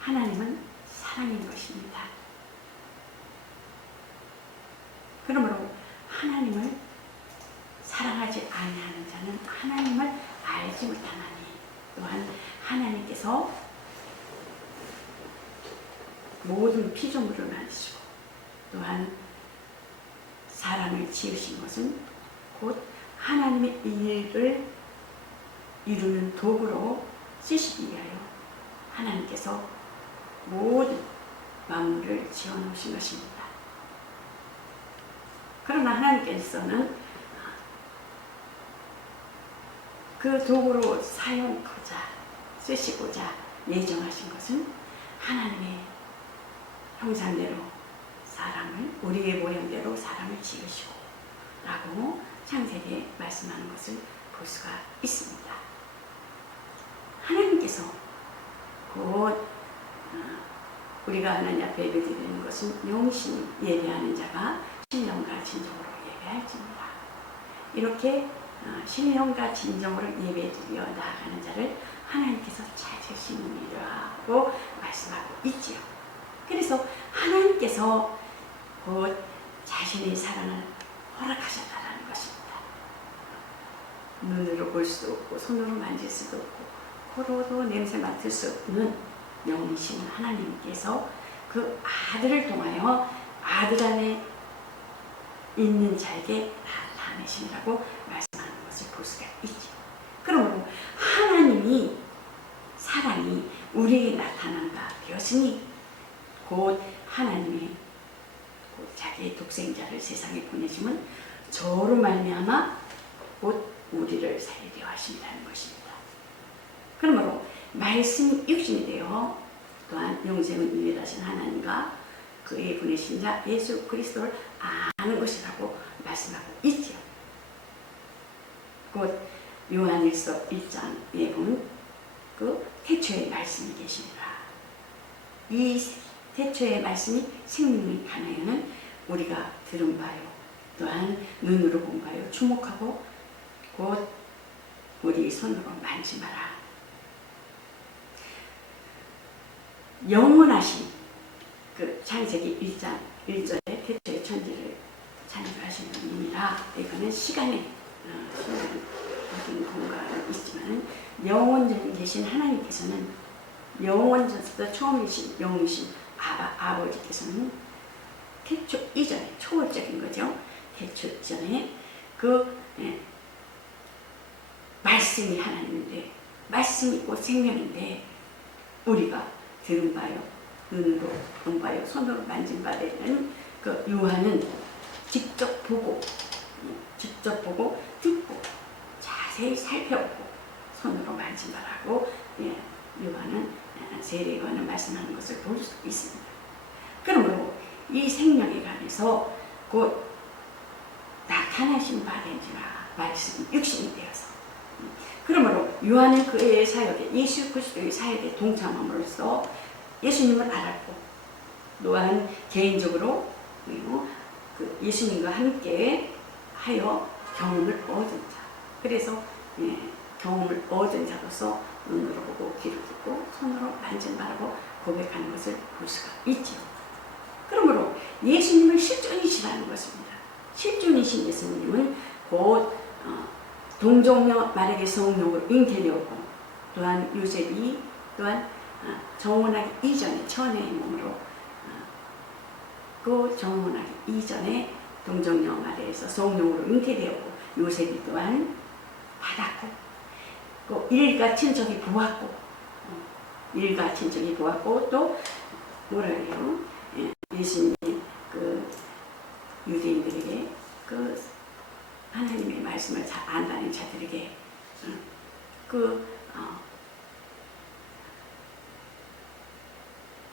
하나님은 사랑인 것입니다. 그러므로 하나님을 사랑하지 아니하는 자는 하나님을 알지 못하나니, 또한 하나님께서 모든 피조물을 만드시고 또한 사람을 지으신 것은 곧 하나님의 일을 이루는 도구로 쓰시기 위하여 하나님께서 모든 만물을 지어놓으신 것입니다. 그러나 하나님께서는 그 도구로 사용하고자 쓰시고자 예정하신 것은 하나님의 형상대로 사람을, 우리의 모양대로 사람을 지으시고 라고 창세기에 말씀하는 것을 볼 수가 있습니다. 하나님께서 곧 우리가 하나님 앞에 예배드리는 것은 영신이 예배하는 자가 신령과 진정으로 예배할지니라. 이렇게 신령과 진정으로 예배드려 나아가는 자를 하나님께서 찾으시느니라고 말씀하고 있지요. 그래서 하나님께서 곧 자신의 사랑을 허락하셨다는 것입니다. 눈으로 볼 수 없고 손으로 만질 수도 없고 코로도 냄새 맡을 수 없는 영이신 하나님께서 그 아들을 통하여 아들 안에 있는 자에게 나타내시라고 말씀하는 것을 볼 수가 있죠. 그러므로 하나님이 사랑이 우리에게 나타난 바 되었으니 곧 하나님이 곧 자기의 독생자를 세상에 보내심은 저로 말미암아 곧 우리를 살리려 하신다는 것입니다. 그러므로 말씀이 육신이 되어 또한 영생은 유일하신 하나님과 그의 보내신 자 예수 그리스도를 아는 것이라고 말씀하고 있죠. 곧 요한일서 1장에 보면 그 태초의 말씀이 계십니다. 이 태초의 말씀이 생명의 하나여는 우리가 들은 바요 또한 눈으로 본 바요 주목하고 곧 우리 손으로 만지마라. 영원하신 그 창세기 1장 1절에 태초의 천지를 창조하신 분이라. 이거는 시간에 어떤 공간이 있지만 영원전에 계신 하나님께서는 영원전부터 처음이신 영이신 아버지께서는 태초 이전에 초월적인 거죠. 태초 이전에 그 말씀이 하나님인데 말씀이 곧 생명인데 우리가 들은 바요 눈으로 본 바요 손으로 만진 바에는 그 요한은 직접 보고 듣고 자세히 살펴보고 손으로 만진 바라고 요한은 세례요한은 말씀하는 것을 볼 수 있습니다. 그러므로 이 생명에 관해서 곧 나타나신 바 된지라 말씀이 육신이 되어서 그러므로 요한은 그의 사역에 예수 그리스도의 사역에 동참함으로써 예수님을 알았고 또한 개인적으로 그 예수님과 함께 하여 경험을 얻은 자. 그래서 경험을 얻은 자로서 눈으로 보고 귀로 듣고 손으로 만진 바라고 고백하는 것을 볼 수가 있죠. 그러므로 예수님을 실존이시라는 것입니다. 실존이신 예수님은 곧 동정녀 마리아의 성령으로 잉태되었고 또한 요셉이 또한 정혼하기 이전에 천혜의 몸으로 그 정혼하기 이전에 동정녀 마리아에서 성령으로 잉태되었고 요셉이 또한 받았고 그 일가 친척이 보았고 또 뭐라 해요? 예수님이 그 유대인들에게 그 하나님의 말씀을 잘 안다는 자들에게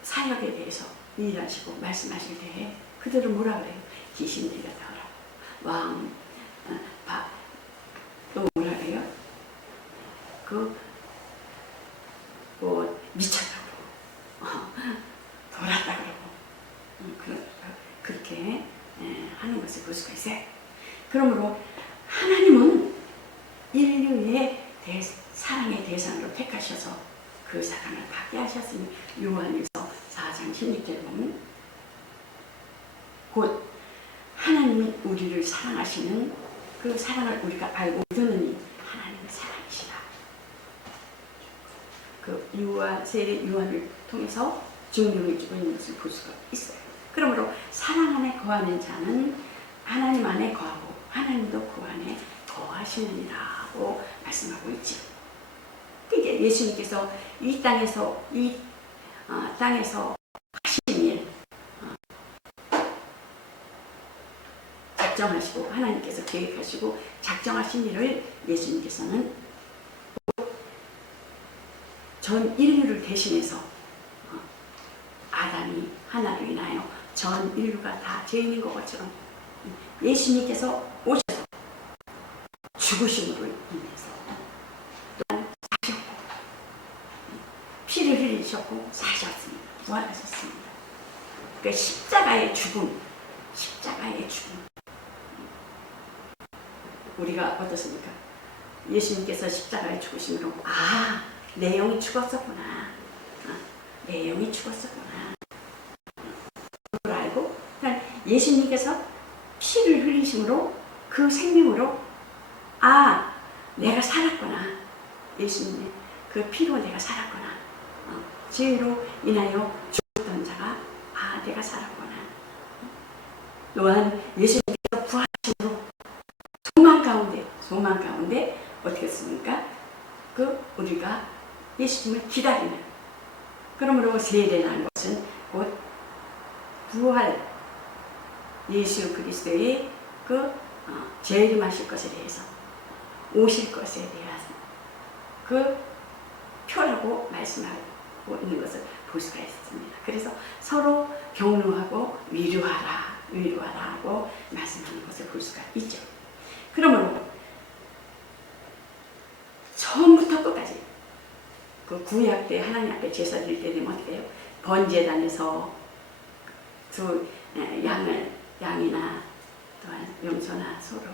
사역에 대해서 일하시고 말씀하실 때에 그들은 뭐라 그래요? 귀신 들렸다고 또 뭐라 그래요? 미쳤다고 돌았다고 그렇게 하는 것을 볼 수가 있어요. 그러므로 하나님은 인류에 대해서 사랑의 대상으로 택하셔서 그 사랑을 받게 하셨으니 요한일서 4장 16절에 보면 곧 하나님이 우리를 사랑하시는 그 사랑을 우리가 알고 믿으니 하나님의 사랑이시다. 그 세례 요한을 통해서 증명해주고 있는 것을 볼 수가 있어요. 그러므로 사랑 안에 거하는 자는 하나님 안에 거하고 하나님도 그 안에 거하시느니라고 말씀하고 있죠. 그게 예수님께서 이 땅에서 하신 일 작정하시고 하나님께서 계획하시고 작정하신 일을 예수님께서는 전 인류를 대신해서 아담이 하나로 인하여 전 인류가 다 죄인인 것처럼 예수님께서 오셔서 죽으심으로 인해서 또한 사셨고 피를 흘리셨고 사셨습니다. 부활하셨습니다. 그러니까 십자가의 죽음 우리가 어떻습니까? 예수님께서 십자가에 죽으심으로 내 영이 죽었었구나. 내 영이 죽었었구나. 그걸 알고 예수님께서 피를 흘리심으로 그 생명으로 내가 살았구나. 예수님의 그 피로 내가 살았구나. 죄로 인하여 죽었던 자가 내가 살았구나. 또한 예수님께서 부활하심으로 소망 가운데 어떻게 했습니까? 우리가 예수님을 기다리는. 그러므로 세례라는 것은 곧 부활 예수 그리스도의 재림하실 것에 대해서 오실 것에 대해서 그 표라고 말씀하고 있는 것을 볼 수가 있습니다. 그래서 서로 격려하고 위로하라고 말씀하는 것을 볼 수가 있죠. 그러므로 처음부터 끝까지 그 구약 때 하나님 앞에 제사 드릴 때 되면 어떻게 해요? 번제단에서 두 양이나 또한 염소나 소를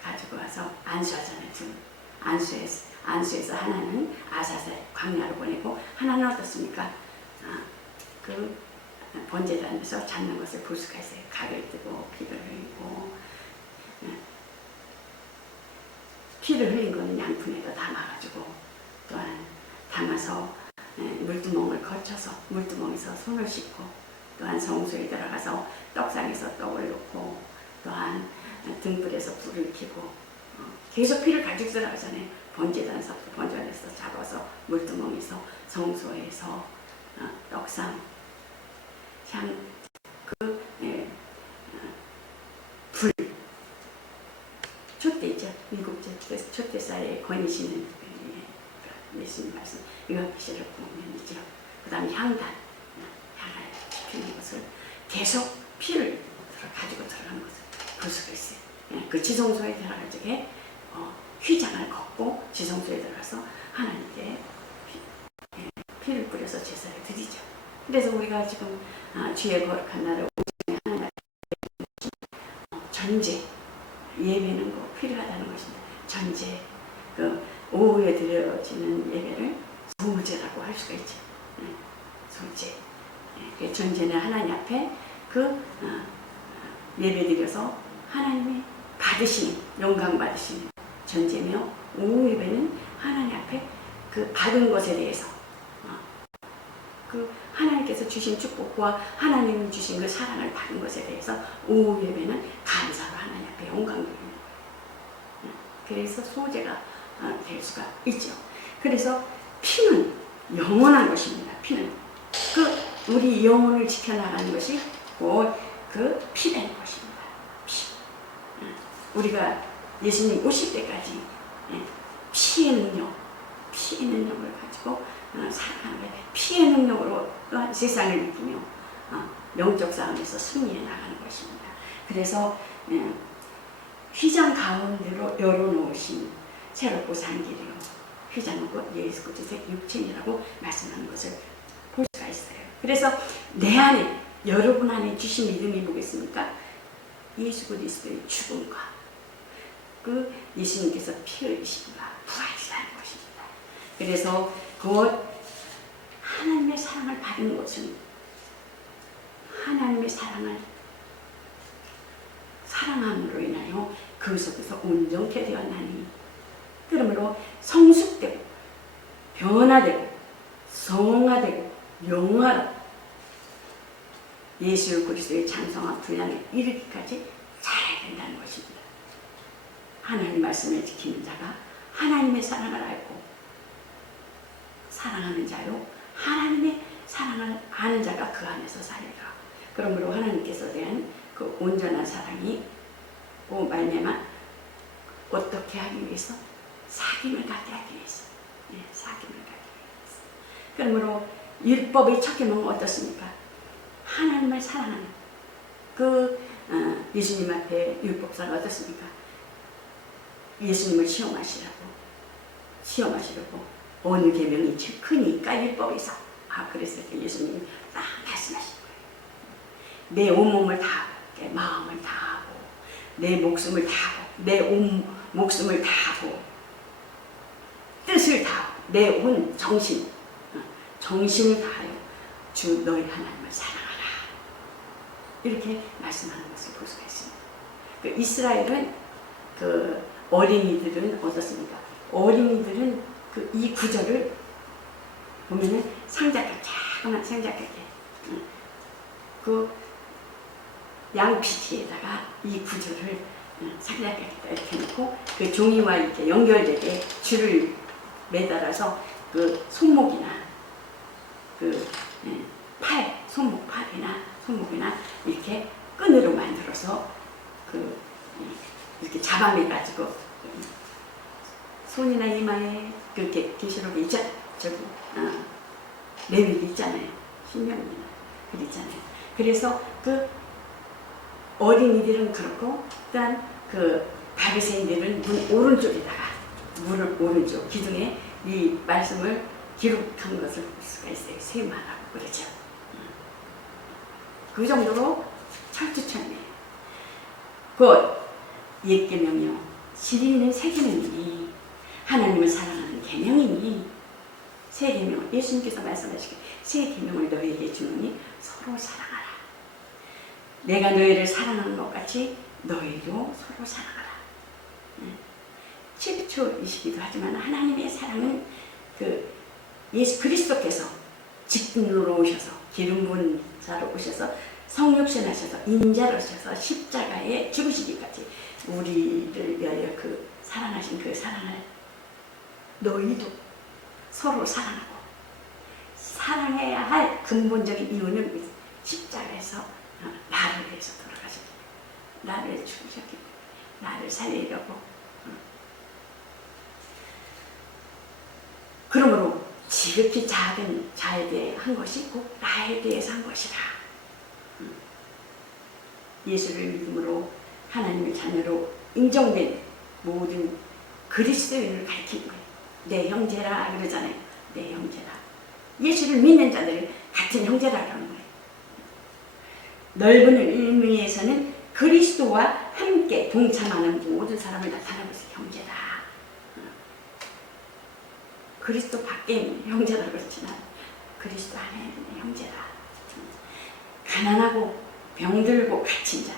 가지고 와서 안수하잖아요. 안수해서 하나는 아사세 광야로 보내고 하나는 어떻습니까? 그 번제단에서 잡는 것을 볼 수가 있어요. 칼을 뜨고 피를 흘리고 피를 흘린 거는 양푼에다 담아가지고 또한 담아서 물두멍을 거쳐서 물두멍에서 손을 씻고 또한 성소에 들어가서 떡상에서 떡을 놓고 또한 등불에서 불을 켜고 계속 피를 가지고 들어가잖아요. 번제단에서 잡아서 물두멍에서 성소에서 떡상 불 촛대 있죠. 일곱째 촛대살에 거니시는 예수님 말씀 이거 계시록 보면 있죠. 그 다음에 향을 피우는 것을 계속 피를 가지고 들어가는 것을 볼 수가 있어요. 그 지성소에 들어갈 적에 휘장을 걷고 지성소에 들어가서 하나님께 피를 뿌려서 제사를 드리죠. 그래서 우리가 지금 주의 거룩한 날을 하나님 전제 예배는 꼭 필요하다는 것입니다. 전제 오후에 드려지는 예배를 소제라고 할 수가 있죠. 소제. 전제는 하나님 앞에 예배 드려서 하나님의 받으시는 영광 받으시는 전제며 오후 예배는 하나님 앞에 받은 것에 대해서 하나님께서 주신 축복과 하나님이 주신 그 사랑을 받은 것에 대해서 오후 예배는 감사로 하나님 앞에 영광 돌립니다. 그래서 소제가 될 수가 있죠. 그래서 피는 영원한 것입니다. 피는 우리 영혼을 지켜나가는 것이 곧 피라는 것입니다. 피. 우리가 예수님 오실 때까지 피의 능력을 가지고 살아가는 거예요. 피의 능력으로 또한 세상을 이기며 영적 싸움에서 승리해 나가는 것입니다. 그래서 휘장 가운데로 열어놓으신 새롭고 산 길이요. 휘장은 곧 예수 그리스도의 육체이라고 말씀하는 것을 볼 수가 있어요. 그래서 내 안에 여러분 안에 주신 믿음이 뭐겠습니까? 예수 그리스도의 죽음과 예수님께서 피 흘리심과 부활이라는 것입니다. 그래서 곧 하나님의 사랑을 받은 것은 하나님의 사랑함으로 인하여 그 속에서 온전케 되었나니, 그러므로 성숙되고 변화되고 성화되고 영화로 예수 그리스도의 장성한 분량에 이르기까지 자라야 된다는 것입니다. 하나님 말씀을 지키는 자가 하나님의 사랑을 알고 사랑하는 자요, 하나님의 사랑을 아는 자가 그 안에서 살리라. 그러므로 하나님께서 대한 그 온전한 사랑이 말미암아 어떻게 하기 위해서? 사귐을 갖게 하기 위해서. 사귐을 갖게 하기 위해서. 그러므로 율법의 첫 계명은 어떻습니까? 하나님을 사랑하는 예수님 앞에 율법사가 어떻습니까? 예수님을 시험하시라고 어느 계명이 제일 크니까 율법에서 그랬을 때 예수님이 딱 말씀하신 거예요. 내 온몸을 다하고 내 마음을 다하고 내 목숨을 다하고 내 온 목숨을 다하고 뜻을 다하고 내 온 정신을 다하여 주 너희 하나님을 사랑하라. 이렇게 말씀하는 것을 볼 수가 있습니다. 이스라엘은 어린이들은 어떻습니까? 어린이들은 이 구절을 보면은 자그마한 상자가게 양피티에다가 이 구절을 상자가게 이렇게 놓고 그 종이와 이렇게 연결되게 줄을 매달아서 손목이나 손목이나 이렇게 끈으로 만들어서 이렇게 잡아매가지고 손이나 이마에 그렇게 계시록에 있잖아요. 레위기 있잖아요. 신명기나 그랬잖아요. 그래서 어린이들은 그렇고, 일단 바리새인들은 문 오른쪽에다가 오른쪽 기둥에 이 말씀을 기록한 것을 볼 수가 있어요. 세마라고 그러죠. 그 정도로 철두철미해요. 곧 옛 계명이요, 실이 있는 새 계명이니 하나님을 사랑하는 계명이니 새 계명, 예수님께서 말씀하시기를 새 계명을 너희에게 주노니 서로 사랑하라. 내가 너희를 사랑하는 것 같이 너희도 서로 사랑하라. 7초이시기도 하지만 하나님의 사랑은 예수 그리스도께서 직분으로 오셔서 기름 부은 자로 오셔서 성육신하셔서 인자로 오셔서 십자가에 죽으시기까지 우리를 위하여 사랑하신 그 사랑을 너희도 서로 사랑하고, 사랑해야 할 근본적인 이유는 십자가에서 나를 위해서 돌아가셨기, 나를 죽으셨기, 나를 살리려고. 그러므로 지극히 작은 자에 대해 한 것이 꼭 나에 대해서 한 것이라. 예수를 믿음으로 하나님의 자녀로 인정된 모든 그리스도인을 가리키는 거예요. 내 형제라 그러잖아요. 내 형제라. 예수를 믿는 자들은 같은 형제라 그러는 거예요. 넓은 의미에서는 그리스도와 함께 동참하는 모든 사람을 나타내고 있어요. 형제다. 그리스도 밖에 있는 형제라 그렇지만 그리스도 안에 있는 형제다. 가난하고 병들고 갇힌 자,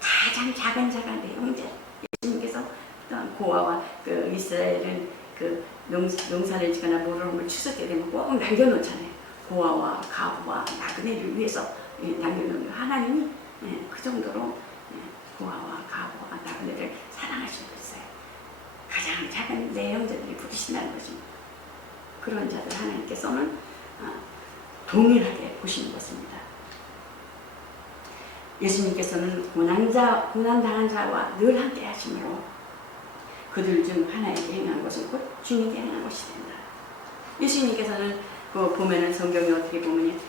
가장 작은 자가 내 형제. 예수님께서 고아와 이스라엘은 농사를 지거나 모르는 추수 때 되면 꼭 남겨놓잖아요. 고아와 가부와 나그네를 위해서 남겨놓는 하나님이 그 정도로 고아와 가부와 나그네를 사랑하시고 있어요. 가장 작은 내 형제들이 부르신다는 것입니다. 그런 자들 하나님께서는 동일하게 보시는 것입니다. 예수님께서는 고난당한 자와 늘 함께 하시므로 그들 중 하나에게 행한 것은 곧 주님께 행한 것이 된다. 예수님께서는 보면은 성경에 어떻게 보면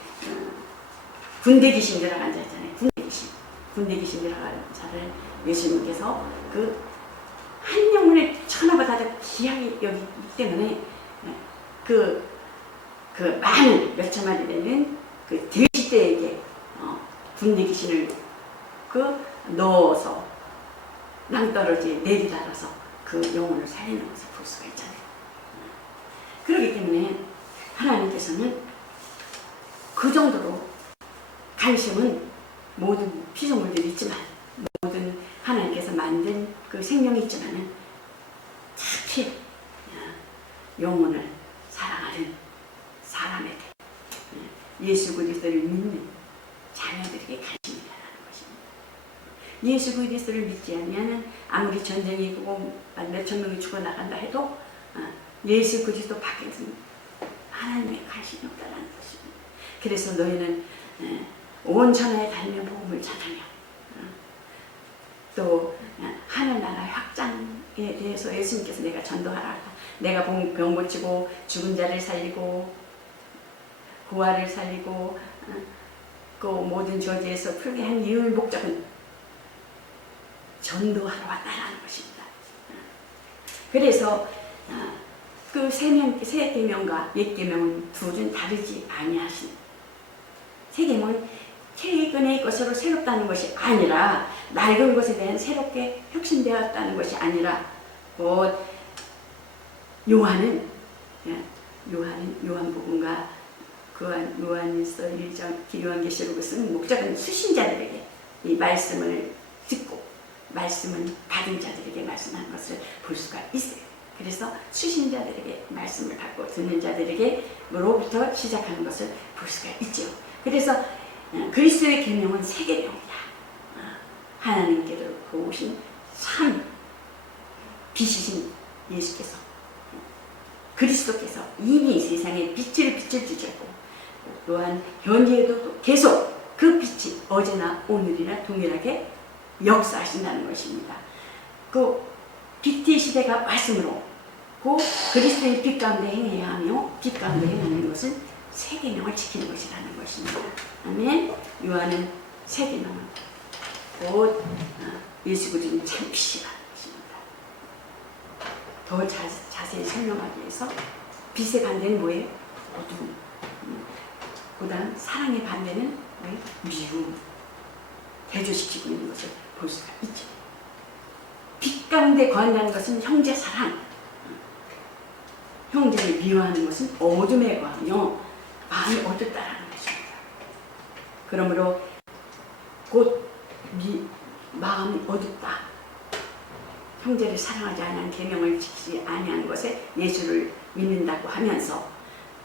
군대 귀신 들어간 자 있잖아요. 군대 귀신 들어간 자를 예수님께서 한 영혼의 천하보다도 귀하게 여기기 때문에 많은 몇 천마리 되는 돼지떼에게 군대 귀신을 넣어서 낭떠러지에 내리달아서 그 영혼을 살리는 것을 볼 수가 있잖아요. 그렇기 그렇기 때문에 하나님께서는 그 정도로 관심은 모든 피조물들이 있지만, 모든 하나님께서 만든 그 생명이 있지만은 특히 영혼을 사랑하는 사람에게, 예수 그리스도를 믿는 자녀들에게 관심이 가는 것입니다. 예수 그리스도를 믿지 않으면 아무리 전쟁이 있고 몇천 명이 죽어나간다 해도 예수 그리스도 밖에서는 하나님의 관심이 없다는 것입니다. 그래서 너희는 온 천하에 다니며 복음을 전하며, 또 하늘나라의 확장에 대해서 예수님께서 내가 전도하라, 내가 병 고치고 죽은 자를 살리고 부활을 살리고 그 모든 저지에서 풀게 한 이유의 목적은 전도하러 왔다라는 것입니다. 그래서 그 새 계명과 옛 계명은 둘은 다르지 아니하신, 새 계명은 최근의 것으로 새롭다는 것이 아니라 낡은 것에 대한 새롭게 혁신되었다는 것이 아니라, 곧 요한복음과 요한일서 1장 요한계시록을 쓴 목적은 수신자들에게 이 말씀을 듣고 말씀을 받은 자들에게 말씀하는 것을 볼 수가 있어요. 그래서 수신자들에게 말씀을 받고 듣는 자들에게로부터 시작하는 것을 볼 수가 있죠. 그래서 그리스도의 계명은 새 계명이다. 하나님께로부터 오신 참 빛이신 예수께서, 그리스도께서 이미 세상에 빛을 주셨고, 또한 현재에도 계속 그 빛이 어제나 오늘이나 동일하게 역사하신다는 것입니다. 그 빛의 시대가 왔으므로 그 그리스도의 빛 가운데 행해야 하며, 빛 가운데 행하는 것은 새 계명을 지키는 것이라는 것입니다. 아멘. 요한은 새 계명은 곧 예수 그리스도는 참 빛이라는 것입니다. 더 자세히 설명하기 위해서 빛의 반대는 뭐예요? 어둠. 그 다음 사랑의 반대는 뭐예요? 미움. 대조시키고 있는 것을 볼 수가 있죠. 빛 가운데 거한다는 것은 형제 사랑, 형제를 미워하는 것은 어둠에 거하며 마음이 어둡다라는 것입니다. 그러므로 곧 마음이 어둡다, 형제를 사랑하지 않은 계명을 지키지 아니한 것에 예수를 믿는다고 하면서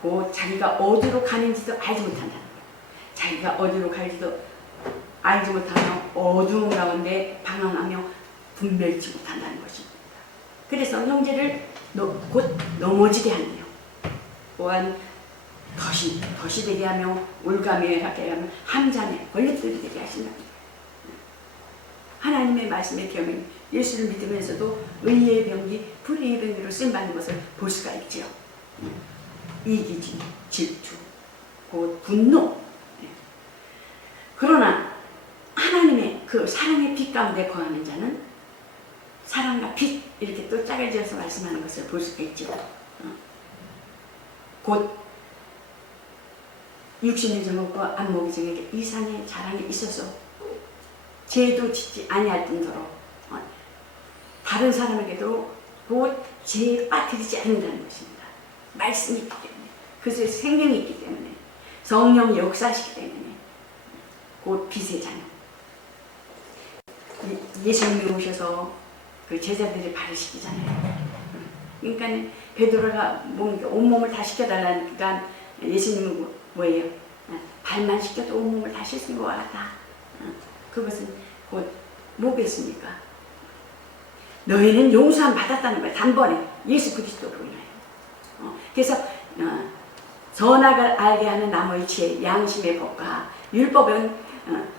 곧 자기가 어디로 가는지도 알지 못한다는 거예요. 자기가 어디로 갈지도 알지 못하며 어두운 가운데 방황하며 분별치 못한다는 것입니다. 그래서 형제를 곧 넘어지게 하며, 또한 덫이 되게 하며 올가매하게 하며 함장에 걸림돌이 되게 하신다는 거예요. 하나님의 말씀의 계명, 예수를 믿으면서도 의의 병기, 불의의 병기로 쓰임받는 것을 볼 수가 있지요. 이기심, 질투, 곧 분노. 그러나 하나님의 그 사랑의 빛 가운데 거하는 자는 사랑과 빛, 이렇게 또 짝을 지어서 말씀하는 것을 볼 수가 있죠. 곧 육신의 정욕과 안목의 정욕에 이상의 자랑이 있어서 죄도 짓지 아니할 뿐더러 다른 사람에게도 곧 죄에 빠뜨리지 않는다는 것입니다. 말씀이 있기 때문에, 그것에 생명이 있기 때문에, 성령이 역사하시기 때문에 곧 빛의 자녀. 예수님이 오셔서 그 제자들이 발을 씻기잖아요. 그러니까 베드로가 온몸을 다 씻겨달라니까 예수님은 뭐예요? 발만 씻겨도 온몸을 다 씻은 것 같다. 그것은 곧 뭐겠습니까? 너희는 용서함 받았다는 거예요. 단번에 예수 그리스도로 인하여. 그래서 선악을 알게 하는 나머지 지혜, 양심의 법과 율법은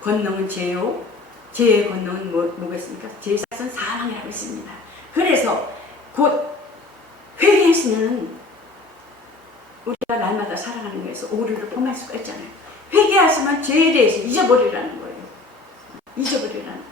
권능은 죄요, 죄의 권능은 뭐겠습니까? 죄의 삭은 사망이라고 했습니다. 그래서 곧 회개했으면 우리가 날마다 살아가는 것에서 오류를 범할 수가 있잖아요. 회개하시면 죄에 대해서 잊어버리라는 거예요. 잊어버리라는.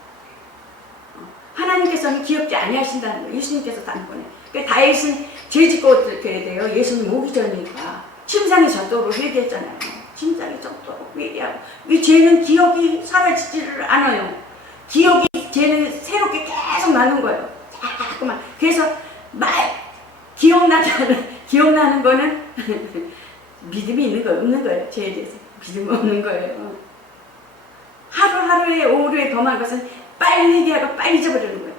하나님께서는 기억지 아니하신다는 거예요. 예수님께서 단번에. 그러니까 다윗은 죄 짓고 어떻게 돼요? 예수님 오기 전이니까 침상에 젖도록 회개했잖아요. 침상에 젖도록 회개하고. 이 죄는 기억이 사라지지를 않아요. 죄는 새롭게 계속 나는 거예요. 자꾸만. 그래서 기억나지 않은 기억나는 거는 믿음이 있는 거 없는 거예요. 죄에 대해서 믿음 없는 거예요. 하루하루에 오류에 범한 것은 빨리 회개하고 빨리 잊어버리는 거예요.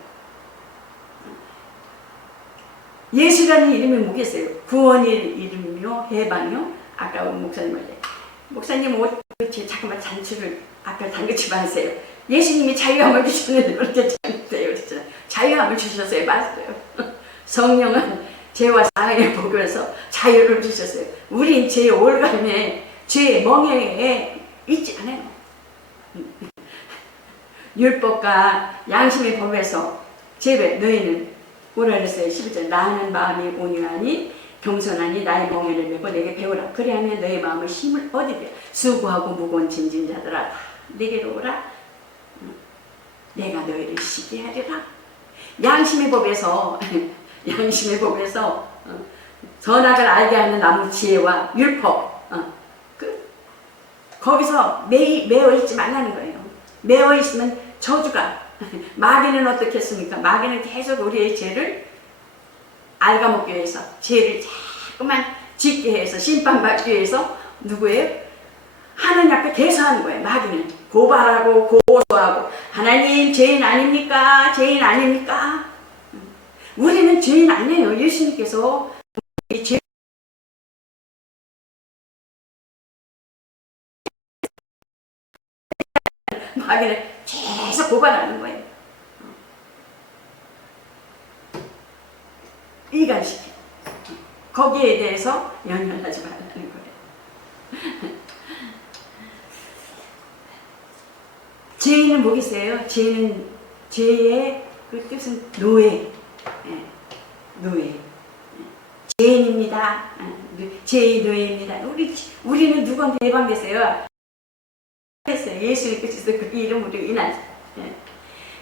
예수라는 이름이 뭐겠어요? 구원의 이름이요, 해방이요. 아까 목사님 말대 목사님 옷 잠깐만 잔치를 앞에 담그지 마세요. 예수님이 자유함을 주시는데 그렇게 잘못돼요. 진짜 자유함을 주셨어요. 맞아요. 성령은 죄와 사랑의 복에서 자유를 주셨어요. 우린 죄 올감에 죄의 멍에에 있지 않아요. 율법과 양심의 법에서 제발 너희는 뭐라 그랬어요? 11절 나는 마음이 온유하니 겸손하니 나의 멍에를 메고 내게 배우라. 그리하면 너의 마음을 힘을 얻으리라. 수고하고 무거운 짐진 자들아 내게로 오라. 내가 너희를 쉬게 하리라. 양심의 법에서 양심의 법에서 선악을 알게 하는 나무 지혜와 율법 거기서 매어 있지 말라는 거예요. 매어 있으면 저주가 마귀는 어떻게 했습니까? 마귀는 계속 우리의 죄를 갉아먹기 위해서 죄를 자꾸만 짓게 해서 심판받기 위해서 누구예요? 하나님 앞에 대서하는 거예요. 마귀는 고발하고 고소하고 하나님 죄인 아닙니까? 죄인 아닙니까? 우리는 죄인 아니에요. 예수님께서 죄 마귀는 계속 고발하는 거예요. 이간시켜. 거기에 대해서 연연하지 말라는 거예요. 죄인은 뭐겠어요? 죄는 죄의 그 뜻은 노예. 노예. 죄인입니다. 죄의 노예입니다. 우리는 누구한테 해방됐어요? 했어요. 예수님께서 그 이름으로 인하여.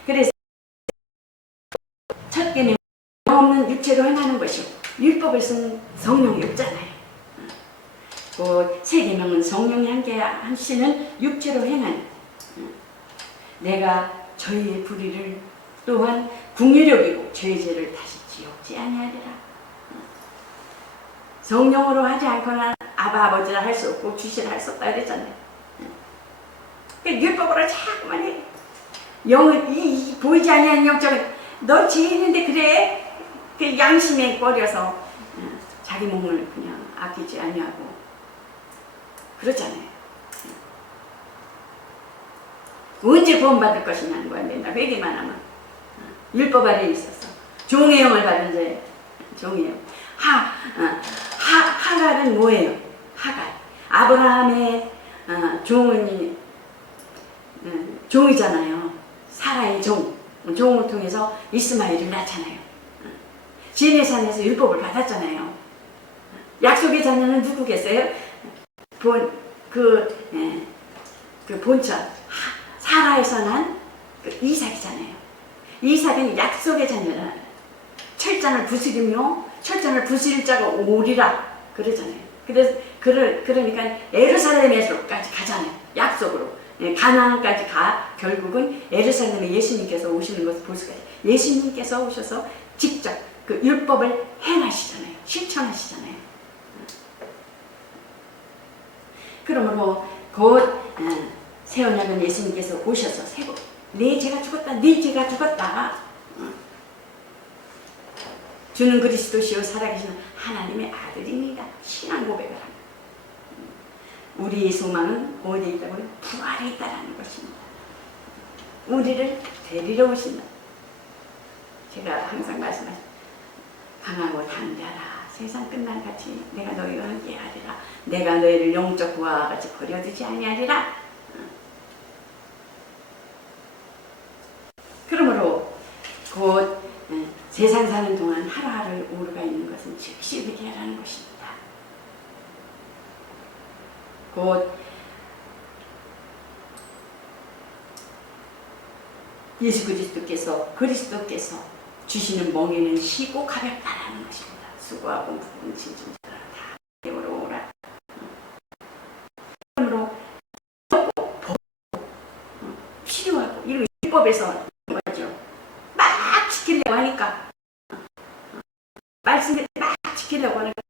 그래서 첫 개는 없는 육체로 행하는 것이고 율법에서는 성령이 없잖아요. 그 세 계명은 성령이 하시는 육체로 행하는. 내가 저희의 불의를 또한 긍휼히 여기고 저희 죄를 다시 지옥지 아니하리라. 성령으로 하지 않거나 아버지라 할 수 없고 주시라 할 수 없다 그랬잖아요. 율법으로 자꾸만 해. 영은 보이지 아니하는 영적은 너 죄인인데 그래. 그 양심에 꺼려서 자기 몸을 그냥 아끼지 아니하고 그렇잖아요. 언제 구원받을 것이냐는 거야. 맨날 회개만 하면. 율법 아래에 있었어. 종의 영을 받은 자. 종의 영. 하갈은 뭐예요? 하갈. 아브라함의 종이잖아요. 사라의 종을 통해서 이스마엘을 낳잖아요. 시내산에서 율법을 받았잖아요. 약속의 자녀는 누구겠어요? 그 본처 사라에서 난 그 이삭이잖아요. 이삭은 약속의 자녀잖아요. 철장을 부수리며 철장을 부수릴 자가 오리라 그러잖아요. 그러니까 예루살렘에서까지 가잖아요. 약속으로. 가나안까지 결국은 예루살렘에 예수님께서 오시는 것을 볼 수가 있어요. 예수님께서 오셔서 직접 그 율법을 행하시잖아요. 실천하시잖아요. 그러므로 곧 새 언약은 예수님께서 오셔서 네 죄가 죽었다. 네 죄가 죽었다. 주는 그리스도시요 살아계시는 하나님의 아들입니다. 신앙 고백을 합니다. 우리의 소망은 어디에 있다고요? 부활에 있다라는 것입니다. 우리를 데리러 오신다. 제가 항상 말씀하시죠. 강하고 담대하라. 세상 끝날 같이 내가 너희와 함께 하리라. 내가 너희를 영적 부하와 같이 버려두지 아니하리라. 그러므로 곧 세상 사는 동안 하루하루 오류가 있는 것은 즉시 회개하라는 것입니다. 곧 예수 그리스도께서 주시는 멍에는 쉬고 가볍다라는 것입니다. 수고하고 무거운 짐진 자들아 다 내게로 오라. 그러므로 필요하고 이런 율법에서 뭐죠? 막 지키려고 하니까 말씀대로 막 지키려고 하니까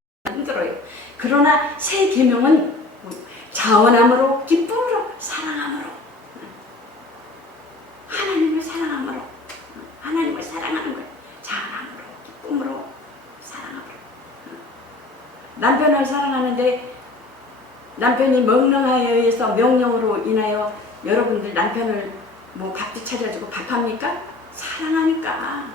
그러나 새 계명은 자원함으로, 기쁨으로, 사랑함으로, 하나님을 사랑함으로, 하나님을 사랑하는 거예요. 자원함으로, 기쁨으로, 사랑함으로. 남편을 사랑하는데 남편이 명령하에 의해서 명령으로 인하여 여러분들 남편을 뭐 밥도 차려주고 밥합니까? 사랑하니까.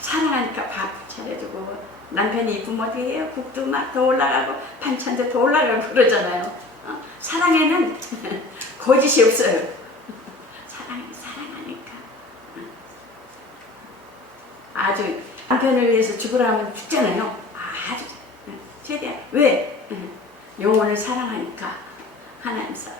사랑하니까 밥 차려주고, 남편이 이쁘면 어떻게 해요? 국도 막 더 올라가고 반찬도 더 올라가고 그러잖아요. 사랑에는 거짓이 없어요. 사랑하니까. 아주 남편을 위해서 죽으라 하면 죽잖아요. 아주 최대한. 왜? 영혼을 사랑하니까. 하나님 사랑.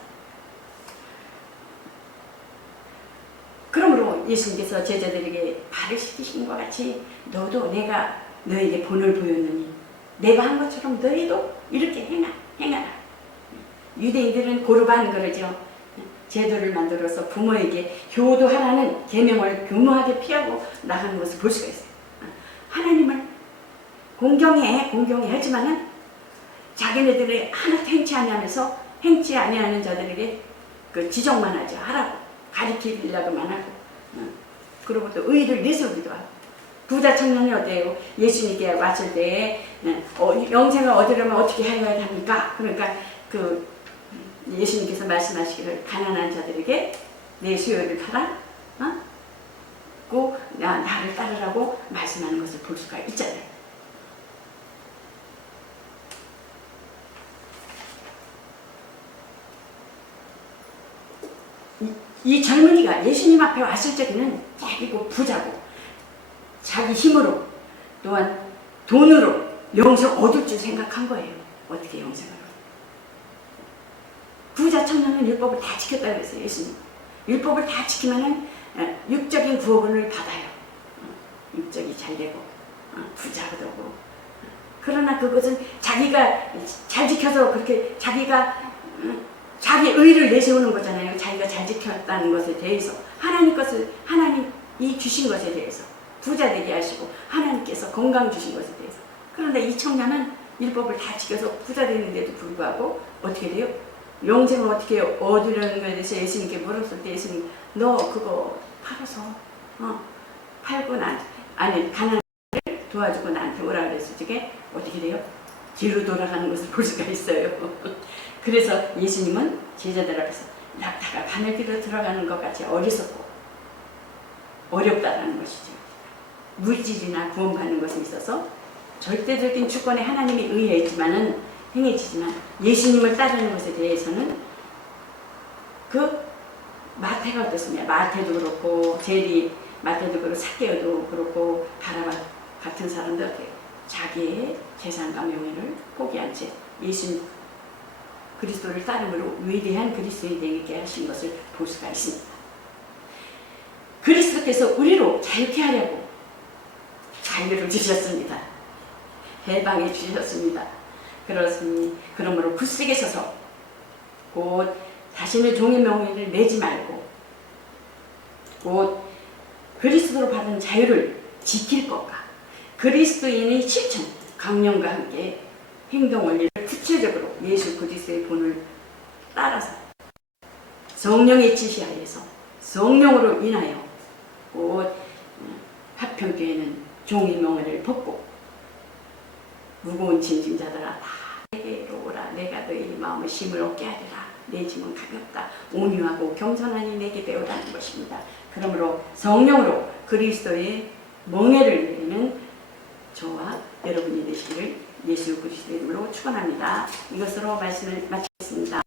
그러므로 예수님께서 제자들에게 발을 씻기신 것 같이 너도 내가 너에게 본을 보였느니 내가 한 것처럼 너희도 이렇게 행하라. 유대인들은 고르반 그러죠. 제도를 만들어서 부모에게 효도하라는 계명을 교묘하게 피하고 나가는 것을 볼 수가 있어요. 하나님을 공경해 하지만은 자기네들이 하나도 행치 아니하면서 행치 아니하는 자들에게 그 지적만 하죠. 하라고 가리키려고만 하고, 그리고 또 의를 내세우기도 하고. 부자 청년이 어때요? 예수님께 왔을 때 영생을 얻으려면 어떻게 해야 합니까? 그러니까 그 예수님께서 말씀하시기를 가난한 자들에게 내 수요를 팔아, 나를 따르라고 말씀하는 것을 볼 수가 있잖아요. 이 젊은이가 예수님 앞에 왔을 적에는 자기고 부자고 자기 힘으로 또한 돈으로 영생 얻을 줄 생각한 거예요. 어떻게 영생을? 부자 청년은 율법을 다 지켰다고 했어요. 예수님. 율법을 다 지키면은 육적인 구원을 받아요. 육적이 잘 되고 부자가 되고. 그러나 그것은 자기가 잘 지켜서 그렇게 자기가 자기 의를 내세우는 거잖아요. 자기가 잘 지켰다는 것에 대해서 하나님이 주신 것에 대해서 부자 되게 하시고 하나님께서 건강 주신 것에 대해서. 그런데 이 청년은 율법을 다 지켜서 부자 되는데도 불구하고 어떻게 돼요? 영생을 어떻게 얻으려는 것에 대해서 예수님께 물었을 때 예수님 너 그거 팔아서 팔고 가난을 도와주고 나한테 오라 그랬을 적에 어떻게 돼요? 뒤로 돌아가는 것을 볼 수가 있어요. 그래서 예수님은 제자들 앞에서 낙타가 바늘길로 들어가는 것 같이 어리석고 어렵다라는 것이죠. 물질이나 구원받는 것에 있어서 절대적인 주권에 하나님이 의해지만은 행해지지만 예수님을 따르는 것에 대해서는 그 마태가 어떻습니까? 마태도 그렇고 마태도 그렇고 삭개오도 그렇고 바라바 같은 사람들 자기의 재산과 명예를 포기한 채 예수님 그리스도를 따름으로 위대한 그리스도인이 되게 하신 것을 볼 수가 있습니다. 그리스도께서 우리로 자유케 하려고 자유를 주셨습니다. 해방해 주셨습니다. 그러므로 굳세게 서서 곧 자신의 종의 명예를 내지 말고 곧 그리스도로 받은 자유를 지킬 것과 그리스도인의 실천, 강령과 함께 행동 원리를 구체적으로 예수 그리스도의 본을 따라서 성령의 지시하에서 성령으로 인하여 곧 화평교회는 종의 명예를 벗고 무거운 짐진자들아 다 내게로 오라. 내가 너희 마음의 힘을 얻게 하리라. 내 짐은 가볍다. 온유하고 겸손하니 내게 배우라는 것입니다. 그러므로 성령으로 그리스도의 멍에를 누리는 저와 여러분이 되시기를 예수 그리스도의 이름으로 축원합니다. 이것으로 말씀을 마치겠습니다.